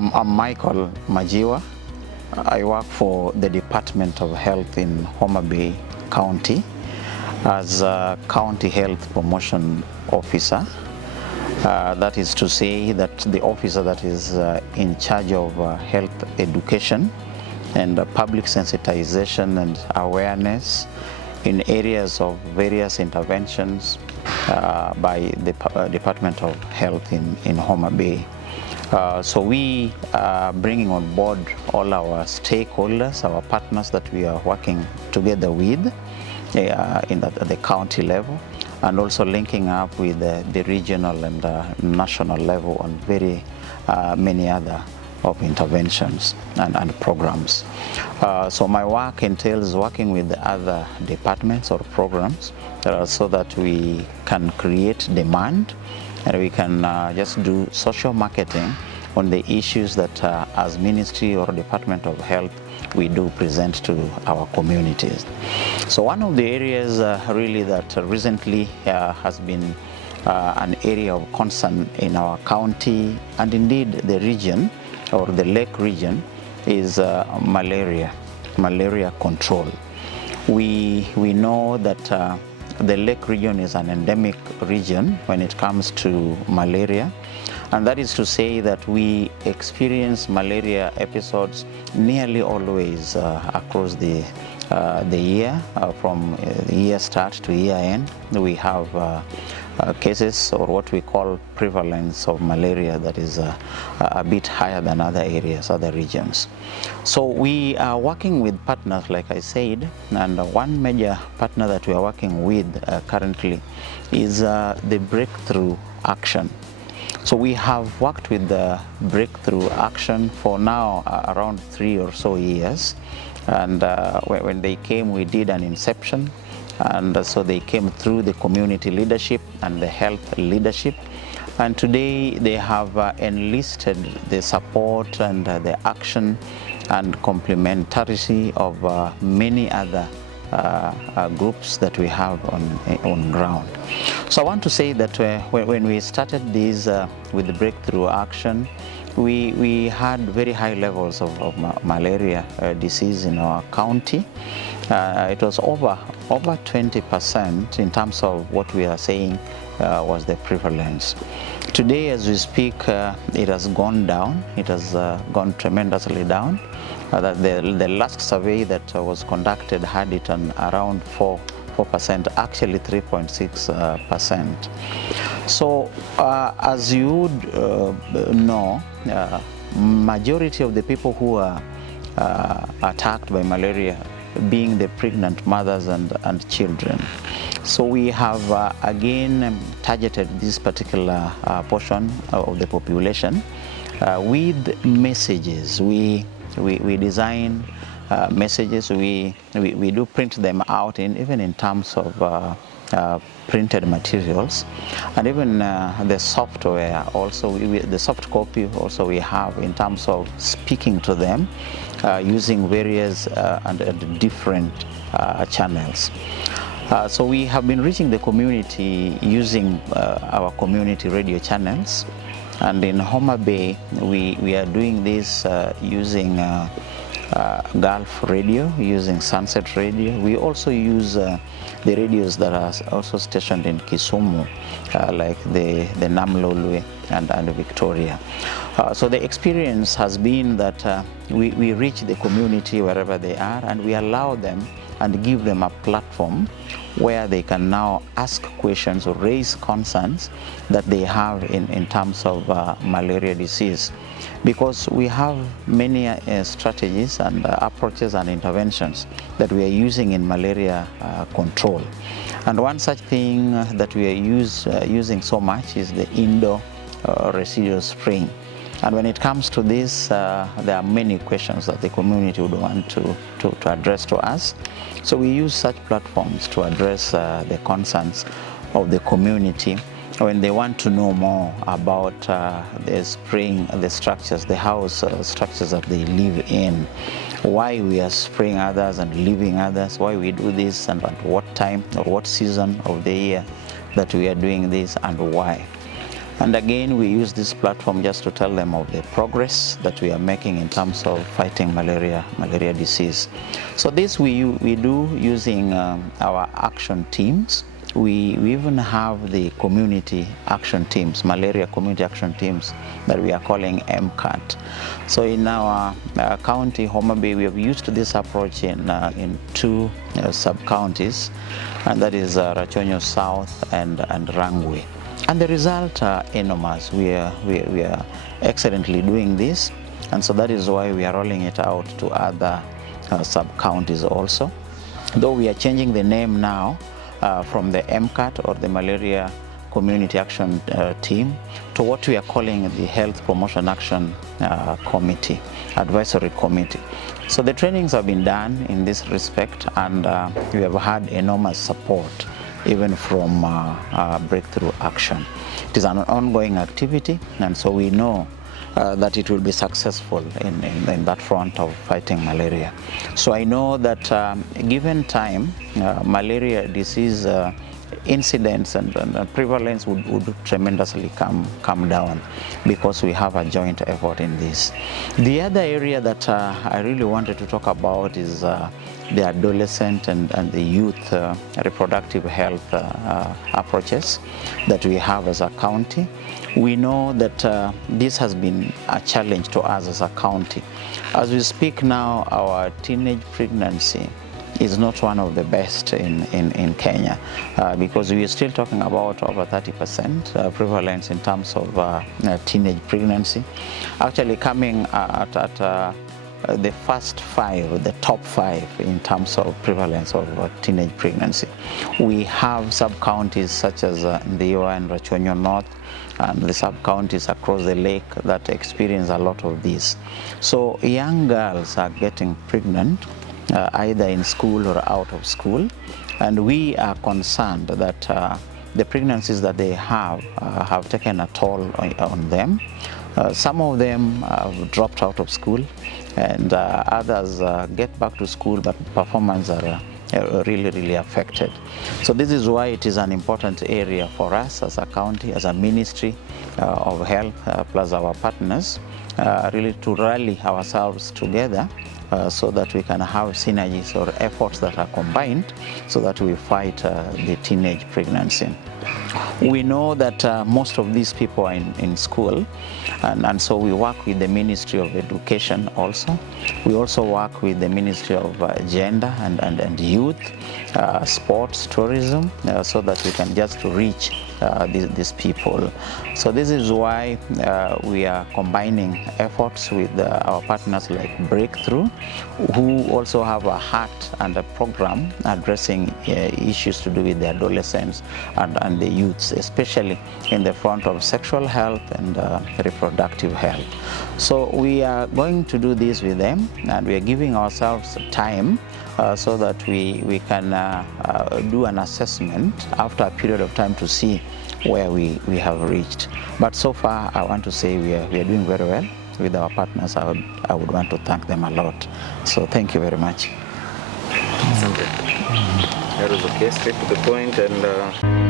I'm Michael Majiwa. I work for the Department of Health in Homabay County as a County Health Promotion Officer. That is to say that the officer that is in charge of health education and public sensitization and awareness in areas of various interventions by the Department of Health in Homabay. So we are bringing on board all our stakeholders, our partners that we are working together with at the county level, and also linking up with the regional and national level on very many other of interventions and programs. So my work entails working with the other departments or programs so that we can create demand and we can just do social marketing on the issues that as Ministry or Department of Health we do present to our communities. So one of the areas really that recently has been an area of concern in our county and indeed the region or the lake region is malaria control. We know that the lake region is an endemic region when it comes to malaria, and that is to say that we experience malaria episodes nearly always across the year, from year start to year end. We have cases or what we call prevalence of malaria that is a bit higher than other areas, other regions. So we are working with partners, like I said, and one major partner that we are working with currently is the Breakthrough Action. So we have worked with the Breakthrough Action for now around 3 or so years, and when they came we did an inception, and so they came through the community leadership and the health leadership, and today they have enlisted the support and the action and complementarity of many other groups that we have on ground. So I want to say that when we started this with the Breakthrough Action, we had very high levels of malaria disease in our county. It was over 20% in terms of what we are saying was the prevalence. Today, as we speak, it has gone down. It has gone tremendously down. The last survey that was conducted had it on around 4%, actually 3.6%. So, as you would know, majority of the people who are attacked by malaria being the pregnant mothers and children. So we have again targeted this particular portion of the population with messages. We design messages. We do print them out even in terms of printed materials, and even the software also, the soft copy also we have in terms of speaking to them using various and different channels. So we have been reaching the community using our community radio channels, and in Homabay we are doing this using Gulf Radio, using Sunset Radio. We also use the radios that are also stationed in Kisumu, like the Namlolwe and Victoria. So the experience has been that we reach the community wherever they are, and we allow them and give them a platform where they can now ask questions or raise concerns that they have in terms of malaria disease. Because we have many strategies and approaches and interventions that we are using in malaria control. And one such thing that we are using so much is the indoor residual spraying. And when it comes to this, there are many questions that the community would want to address to us. So we use such platforms to address the concerns of the community when they want to know more about the spraying, the structures, the house structures that they live in, why we are spraying others and leaving others, why we do this, and at what time or what season of the year that we are doing this, and why. And again, we use this platform just to tell them of the progress that we are making in terms of fighting malaria disease. So this we do using our action teams. We even have the community action teams, malaria community action teams, that we are calling MCAT. So in our county, Homabay, we have used this approach in two sub-counties, and that is Rachonyo South and Rangwe. And the results are enormous. We are excellently doing this, and so that is why we are rolling it out to other sub-counties also. Though we are changing the name now from the MCAT, or the Malaria Community Action Team, to what we are calling the Health Promotion Action Committee, Advisory Committee. So the trainings have been done in this respect, and we have had enormous support even from Breakthrough Action. It is an ongoing activity, and so we know that it will be successful in that front of fighting malaria. So I know that given time, malaria disease incidents and prevalence would tremendously come down, because we have a joint effort in this. The other area that I really wanted to talk about is the adolescent and the youth reproductive health approaches that we have as a county. We know that this has been a challenge to us as a county. As we speak now, our teenage pregnancy is not one of the best in Kenya, because we are still talking about over 30% prevalence in terms of teenage pregnancy. Actually coming at the first five, the top five in terms of prevalence of teenage pregnancy. We have sub-counties such as Ndiwa and Rachonyo North, and the sub-counties across the lake that experience a lot of this. So young girls are getting pregnant either in school or out of school, and we are concerned that the pregnancies that they have taken a toll on them. Some of them have dropped out of school, and others get back to school, but performance are really affected. So this is why it is an important area for us as a county, as a Ministry of Health, plus our partners, really to rally ourselves together so that we can have synergies or efforts that are combined, so that we fight the teenage pregnancy. We know that most of these people are in school, and so we work with the Ministry of Education also. We also work with the Ministry of Gender and Youth, Sports, Tourism, so that we can just reach these people. So this is why we are combining efforts with our partners like Breakthrough, who also have a heart and a program addressing issues to do with the adolescents and the youths, especially in the front of sexual health and reproductive health. So we are going to do this with them, and we are giving ourselves time so that we can do an assessment after a period of time to see where we have reached. But so far, I want to say we are doing very well with our partners. I would want to thank them a lot. So thank you very much. That was okay, straight to the point, and